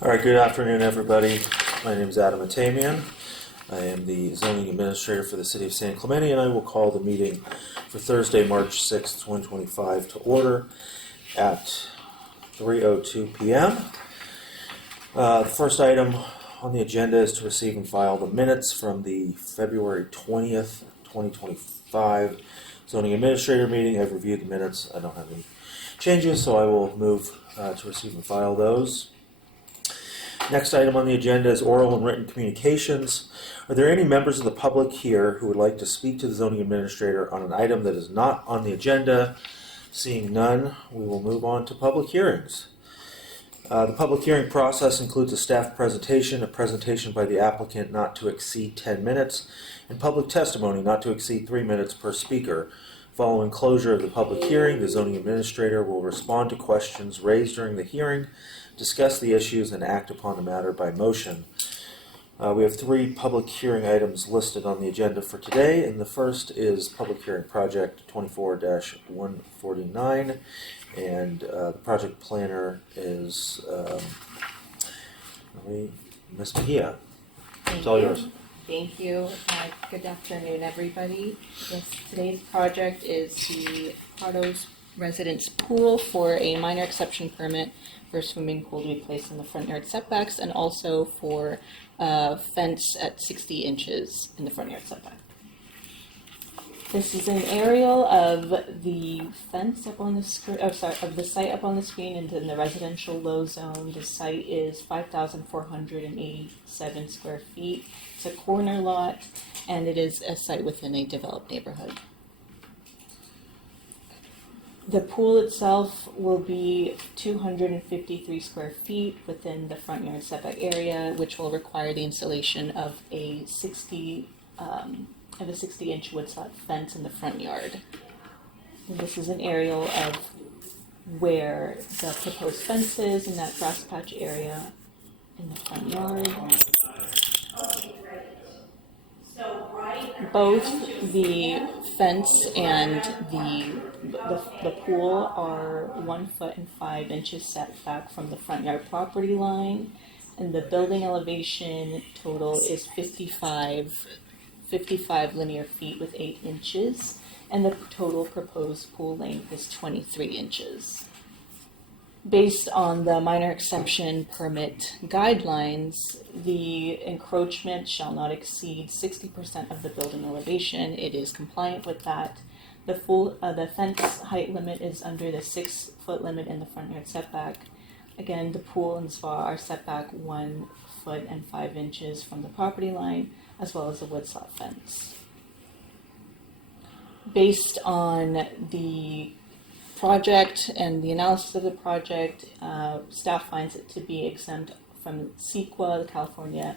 All right, good afternoon, everybody. My name is Adam Atamian. I am the zoning administrator for the city of San Clemente, and I will call the meeting for Thursday, March 6th, 2025 to order at 3:02 p.m. The first item on the agenda is to receive and file the minutes from the February 20th, 2025 zoning administrator meeting. I've reviewed the minutes. I don't have any changes, so I will move to receive and file those. Next item on the agenda is oral and written communications. Are there any members of the public here who would like to speak to the zoning administrator on an item that is not on the agenda? Seeing none, we will move on to public hearings. The public hearing process includes a staff presentation, a presentation by the applicant not to exceed 10 minutes, and public testimony not to exceed 3 minutes per speaker. Following closure of the public hearing, the zoning administrator will respond to questions raised during the hearing, discuss the issues, and act upon the matter by motion. We have 3 public hearing items listed on the agenda for today, and the first is public hearing project 24-149, and the project planner is Ms. Mejia. It's all yours. Thank you. Good afternoon, everybody. Yes, today's project is the Prados Residence Pool for a minor exception permit for a swimming pool to be placed in the front yard setbacks, and also for a fence at 60 inches in the front yard setback. This is an aerial of the fence up on the screen, of the site up on the screen, and in the residential low zone. The site is 5,487 square feet. It's a corner lot, and it is a site within a developed neighborhood. The pool itself will be 253 square feet within the front yard setback area, which will require the installation of a 60-inch wood slat fence in the front yard. And this is an aerial of where the proposed fence is in that grass patch area in the front yard. Both the fence and the pool are 1 foot and 5 inches set back from the front yard property line, and the building elevation total is 55 linear feet with 8 inches, and the total proposed pool length is 23 inches. Based on the minor exception permit guidelines, the encroachment shall not exceed 60% of the building elevation. It is compliant with that. The fence height limit is under the 6-foot limit in the front yard setback. Again, the pool and spa are set back 1 foot and 5 inches from the property line, as well as the wood slat fence. Based on the project and the analysis of the project, staff finds it to be exempt from CEQA, the California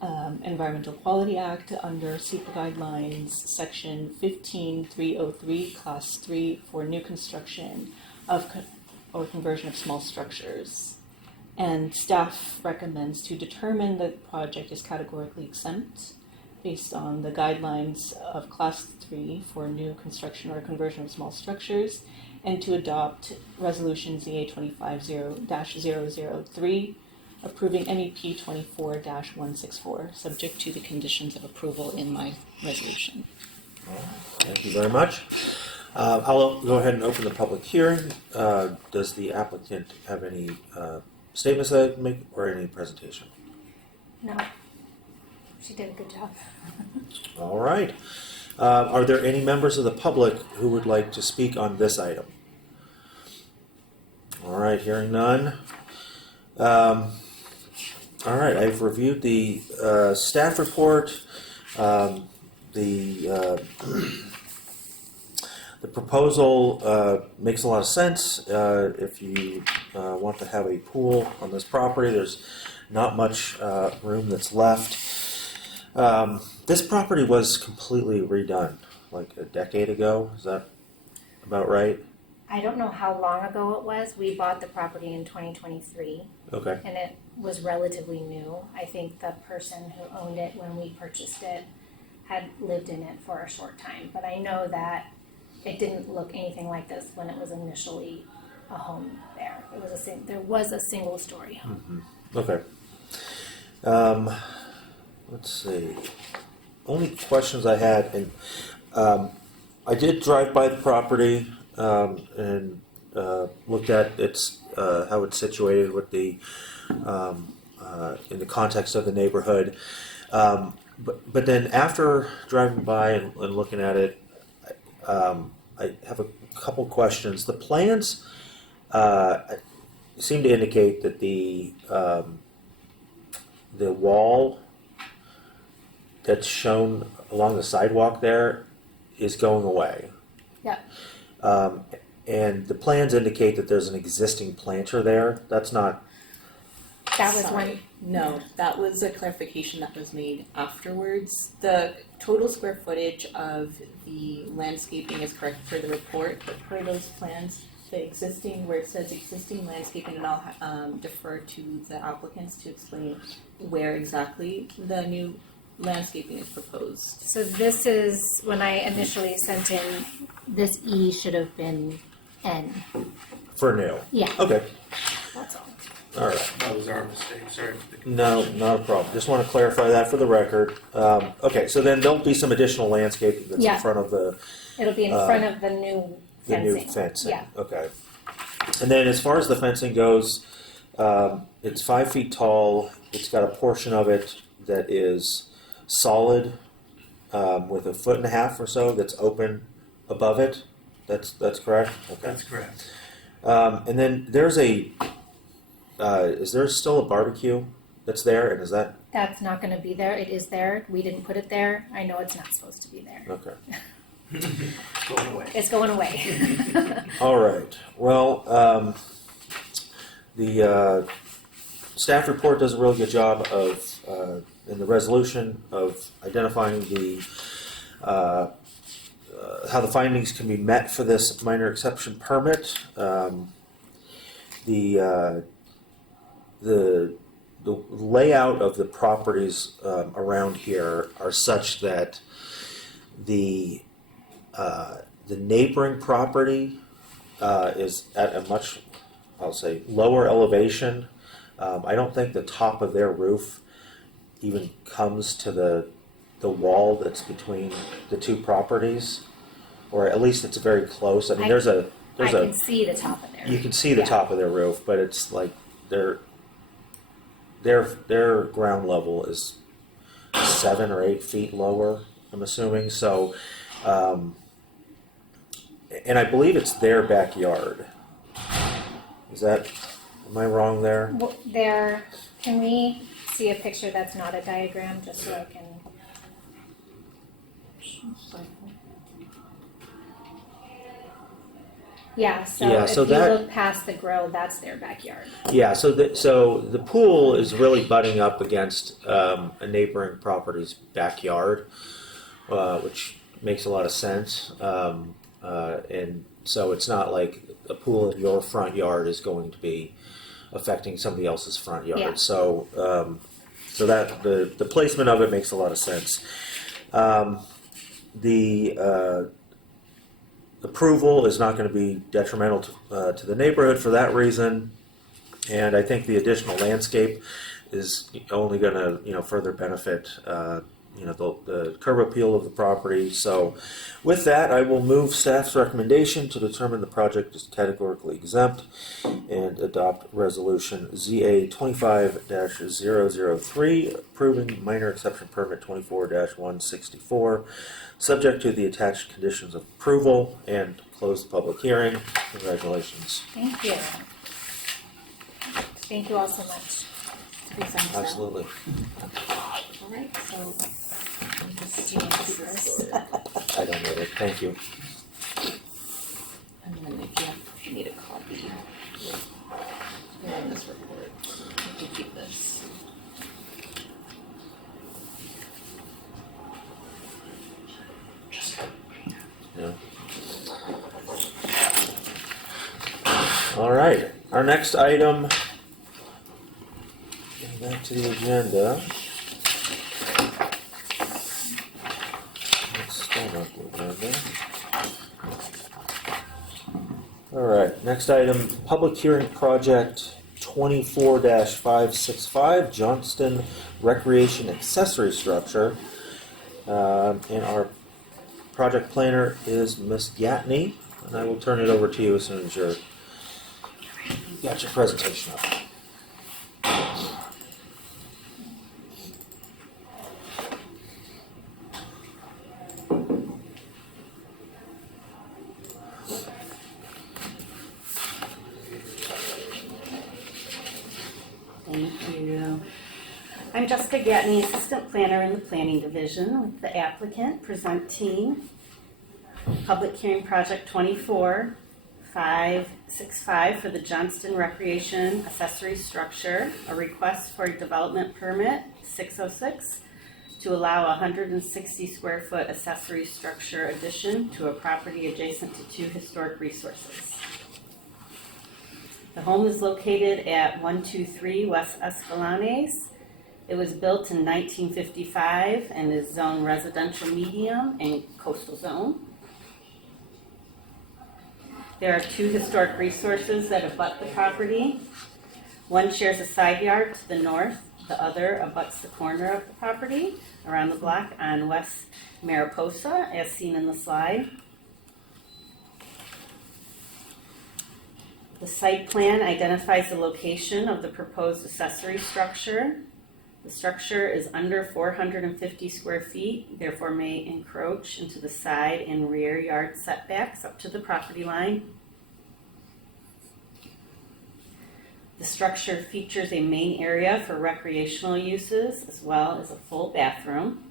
Environmental Quality Act, under CEQA guidelines, section 15303, class 3, for new construction or conversion of small structures. And staff recommends to determine the project is categorically exempt based on the guidelines of class 3 for new construction or conversion of small structures, and to adopt resolution ZA 250-003, approving MEP 24-164, subject to the conditions of approval in my resolution. Thank you very much. I'll go ahead and open the public hearing. Does the applicant have any statements that I can make or any presentation? No, she did a good job. All right. Are there any members of the public who would like to speak on this item? All right, hearing none. All right, I've reviewed the staff report. The proposal makes a lot of sense. If you want to have a pool on this property, there's not much room that's left. This property was completely redone like a decade ago. Is that about right? I don't know how long ago it was. We bought the property in 2023. Okay. And it was relatively new. I think the person who owned it when we purchased it had lived in it for a short time. But I know that it didn't look anything like this when it was initially a home there. There was a single story home. Mm-hmm. Okay. Let's see. Only questions I had, and I did drive by the property and looked at its how it's situated with the in the context of the neighborhood. But then after driving by and looking at it, I have a couple questions. The plans seem to indicate that the wall that's shown along the sidewalk there is going away. Yeah. And the plans indicate that there's an existing planter there. That's not. That was Sorry. one. No, that was a clarification that was made afterwards. The total square footage of the landscaping is correct per the report, but per those plans, the existing, where it says existing landscaping, and I'll defer to the applicants to explain where exactly the new landscaping is proposed. So this is, when I initially sent in, this E should have been N. For new. Yeah, Okay. that's all. All right. That was our mistake, sorry. No, not a problem. Just want to clarify that for the record. Okay, so then there'll be some additional landscaping that's Yeah. in front of the It'll be in front of the new new fencing. fencing. Yeah, Okay. And then as far as the fencing goes, it's 5 feet tall. It's got a portion of it that is solid with 1.5 feet or so that's open above it. That's correct? Okay. That's correct. And then there's is there still a barbecue that's there? And is that, that's not gonna be there. It is there. We didn't put it there. I know it's not supposed to be there. okay. Going away. It's going away. All right. Well, the staff report does a really good job of, in the resolution, of identifying the how the findings can be met for this minor exception permit. The layout of the properties around here are such that the neighboring property is at a much, I'll say, lower elevation. I don't think the top of their roof even comes to the wall that's between the two properties, or at least it's very close. I mean, there's I a can see the top of there. you can see the Yeah. top of their roof, but it's like their ground level is 7 or 8 feet lower, I'm assuming. So, and I believe it's their backyard. Is that, am I wrong there? Well, there, can we see a picture that's not a diagram, just so I can? Yeah, so Yeah, if so you that- look past the grill, that's their backyard. Yeah, so the pool is really butting up against a neighboring property's backyard, which makes a lot of sense. And so it's not like a pool in your front yard is going to be affecting somebody else's front yard. Yeah. So so that the placement of it makes a lot of sense. The approval is not going to be detrimental to the neighborhood for that reason, and I think the additional landscape is only going to further benefit the curb appeal of the property. So with that, I will move staff's recommendation to determine the project is categorically exempt and adopt resolution ZA 25-003 approving minor exception permit 24-164 subject to the attached conditions of approval, and close the public hearing. Congratulations. Thank you. Thank you all so much. To be signed now. Absolutely. All right, so do you want to do this, or- I don't know that. Thank you. and then if you need a copy, here in this report, you can keep this. Yeah. All right. Our next item. Getting back to the agenda. Let's start off the agenda. All right. Next item: public hearing project 24-565 Johnston Recreation Accessory Structure. And our project planner is Miss Gatney, and I will turn it over to you as soon as you've got your presentation up. Thank you. I'm Jessica Gatney, Assistant Planner in the Planning Division with the applicant presenting Public Hearing Project 24-565 for the Johnston Recreation Accessory Structure, a request for a development permit 606 to allow a 160 square foot accessory structure addition to a property adjacent to 2 historic resources. The home is located at 123 West Escalanes. It was built in 1955 and is zoned residential medium and coastal zone. There are 2 historic resources that abut the property. One shares a side yard to the north, the other abuts the corner of the property around the block on West Mariposa, as seen in the slide. The site plan identifies the location of the proposed accessory structure. The structure is under 450 square feet, therefore may encroach into the side and rear yard setbacks up to the property line. The structure features a main area for recreational uses as well as a full bathroom.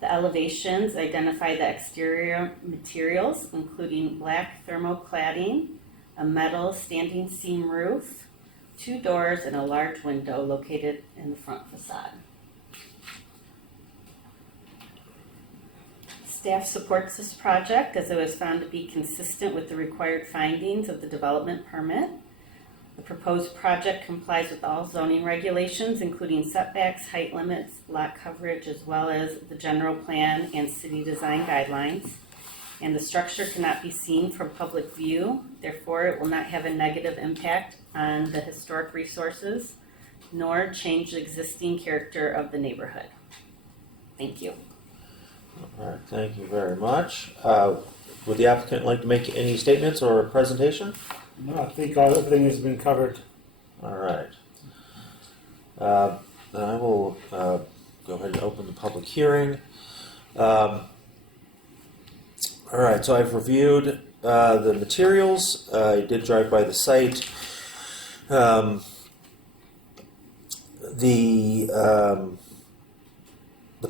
The elevations identify the exterior materials, including black thermocladding, a metal standing seam roof, 2 doors, and a large window located in the front facade. Staff supports this project as it was found to be consistent with the required findings of the development permit. The proposed project complies with all zoning regulations, including setbacks, height limits, lot coverage, as well as the general plan and city design guidelines. And the structure cannot be seen from public view, therefore it will not have a negative impact on the historic resources, nor change the existing character of the neighborhood. Thank you. All right, thank you very much. Would the applicant like to make any statements or a presentation? No, I think everything has been covered. All right. Then I will go ahead and open the public hearing. All right, so I've reviewed the materials. I did drive by the site. The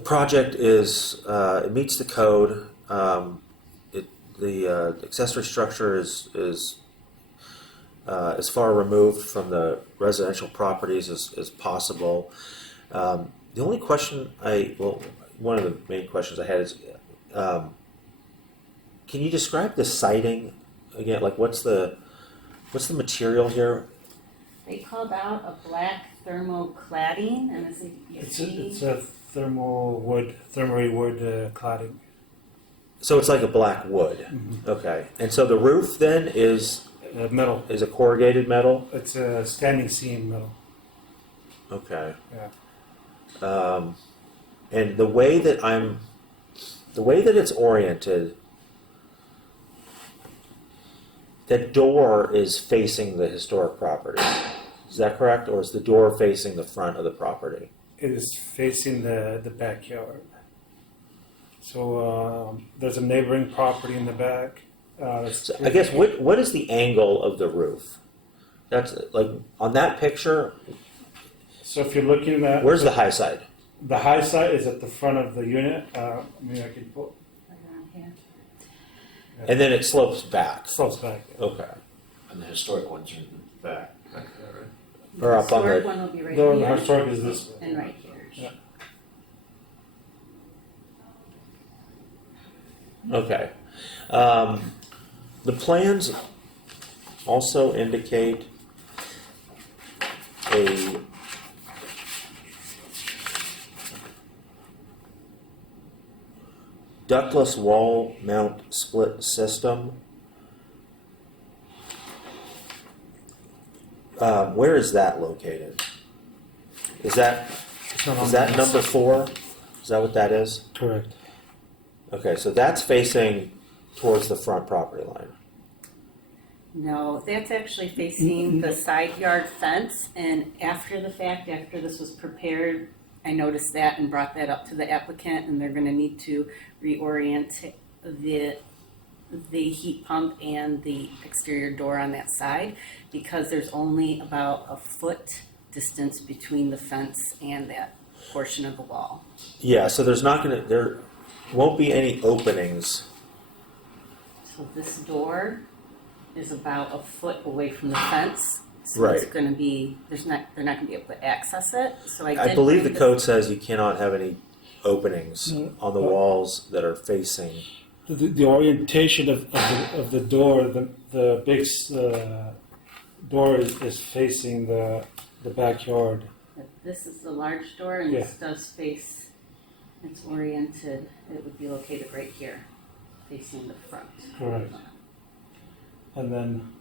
project is it meets the code. The accessory structure is as far removed from the residential properties as possible. The only question one of the main questions I had is, can you describe the siding again? Like, what's the material here? They called out a black thermocladding, and as you It's see, a thermoy wood cladding. So it's like a black wood. Mm-hmm. Okay, and so the roof then is Metal. a corrugated metal. It's a standing seam metal. Okay. Yeah. And the way that it's oriented, the door is facing the historic property. Is that correct, or is the door facing the front of the property? It is facing the backyard. So there's a neighboring property in the back. So I guess what is the angle of the roof? That's like on that picture. So if you're looking at Where's the high side? the high side is at the front of the unit. Maybe I can pull. around here. And then it slopes back. Slopes back. Okay. And the historic ones are in the back. Or up on Historic the. one will be right The here historic is this way. and right here. Yeah. Okay. The plans also indicate a ductless wall mount split system. Where is that located? Is that It's not on is that this. number 4? Is that what that is? Correct. Okay, so that's facing towards the front property line. No, that's actually facing the side yard fence, and after the fact, after this was prepared, I noticed that and brought that up to the applicant, and they're gonna need to reorient the heat pump and the exterior door on that side, because there's only about a foot distance between the fence and that portion of the wall. Yeah, so there won't be any openings. So this door is about a foot away from the fence. So Right. it's gonna be, they're not gonna be able to access it, so I I did believe the bring code says you cannot have any openings on the walls that are facing. The orientation of the door, the big door is facing the backyard. This is the large door, and this does face, it's oriented, it would be located right here, facing the front. Correct. And then,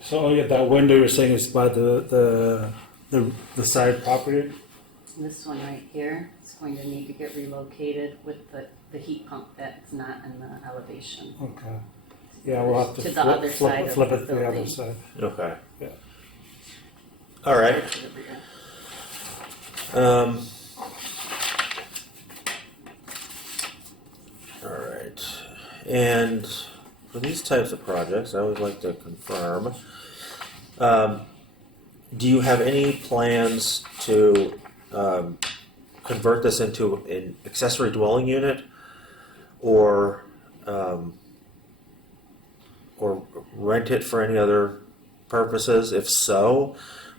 so that window you're saying is by the side property? This one right here is going to need to get relocated with the heat pump that's not in the elevation. Okay. Yeah, we'll have to To the other side of flip the it to the other building. side. Okay. Yeah. All right. All right. And for these types of projects, I would like to confirm. Do you have any plans to convert this into an accessory dwelling unit, or rent it for any other purposes? If so,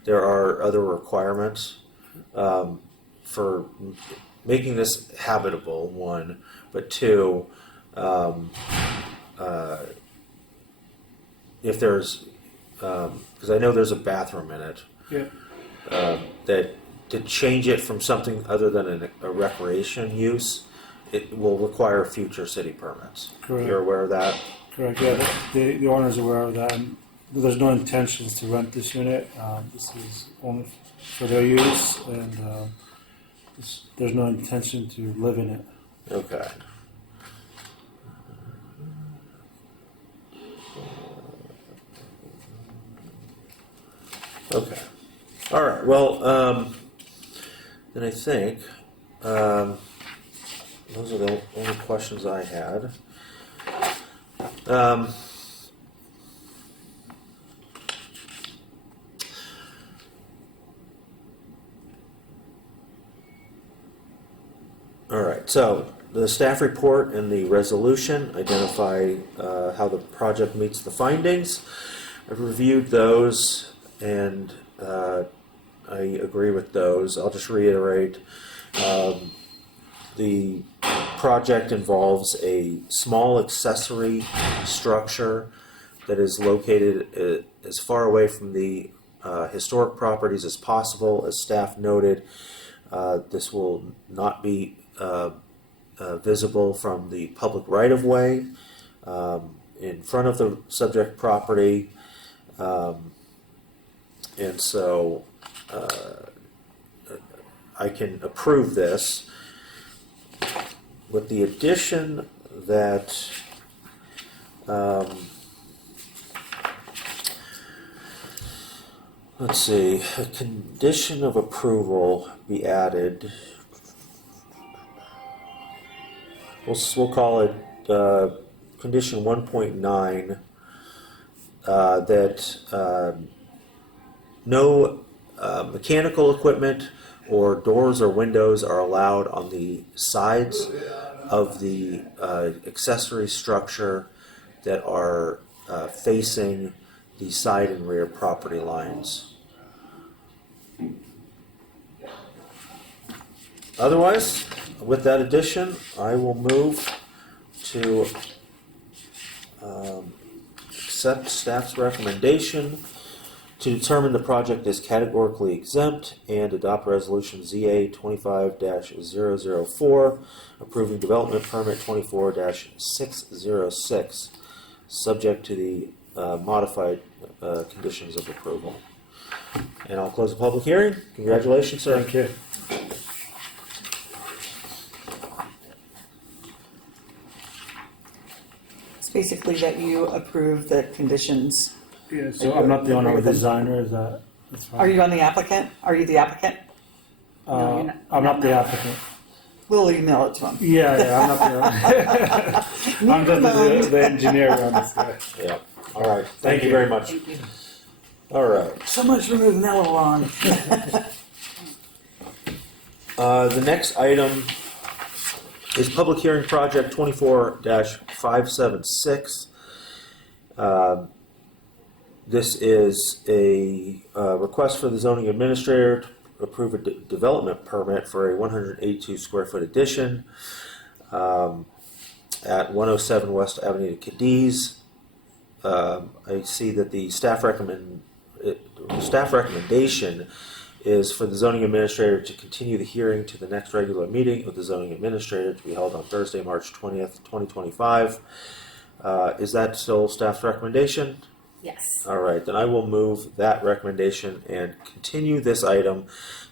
there are other requirements for making this habitable, one, but two, if there's, because I know there's a bathroom in it, Yeah. that to change it from something other than a recreation use, it will require future city permits. Correct. You're aware of that? Correct. Yeah, the owner's aware of that. And there's no intentions to rent this unit. This is only for their use, and there's no intention to live in it. Okay. Okay. All right. Well, then I think those are the only questions I had. All right, so the staff report and the resolution identify how the project meets the findings. I've reviewed those, and I agree with those. I'll just reiterate. The project involves a small accessory structure that is located as far away from the historic properties as possible. As staff noted, this will not be visible from the public right-of-way in front of the subject property, and so I can approve this with the addition that let's see, a condition of approval be added. We'll call it condition 1.9, that no mechanical equipment or doors or windows are allowed on the sides of the accessory structure that are facing the side and rear property lines. Otherwise, with that addition, I will move to accept staff's recommendation to determine the project is categorically exempt and adopt resolution ZA 25-004, approving development permit 24-606. subject to the modified conditions of approval. And I'll close the public hearing. Congratulations, sir. Thank you. It's basically that you approve the conditions. Yeah, so I'm not the owner or designer, is that? That's fine. Are you on the applicant? Are you the applicant? No, you're not- I'm not the applicant. We'll email it to him. Yeah, I'm not the owner. I'm just the engineer on this guy. Yeah. All right. Thank you very much. Thank you. All right. So much for moving that one along. The next item is public hearing project 24-576. This is a request for the zoning administrator to approve a development permit for a 182 square foot addition at 107 West Avenue, Cadiz. I see that the staff recommendation is for the zoning administrator to continue the hearing to the next regular meeting of the zoning administrator to be held on Thursday, March 20th, 2025. Is that still staff's recommendation? Yes. All right, then I will move that recommendation and continue this item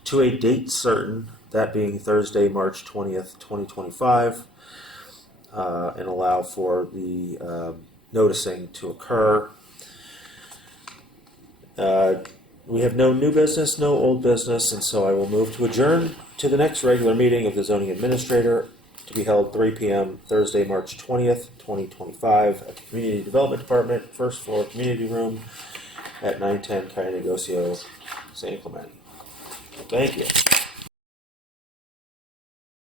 to a date certain, that being Thursday, March 20th, 2025, and allow for the noticing to occur. We have no new business, no old business, and so I will move to adjourn to the next regular meeting of the zoning administrator to be held 3 p.m. Thursday, March 20th, 2025 at the Community Development Department, first floor community room at 910 Calle Negocio, San Clemente. Thank you.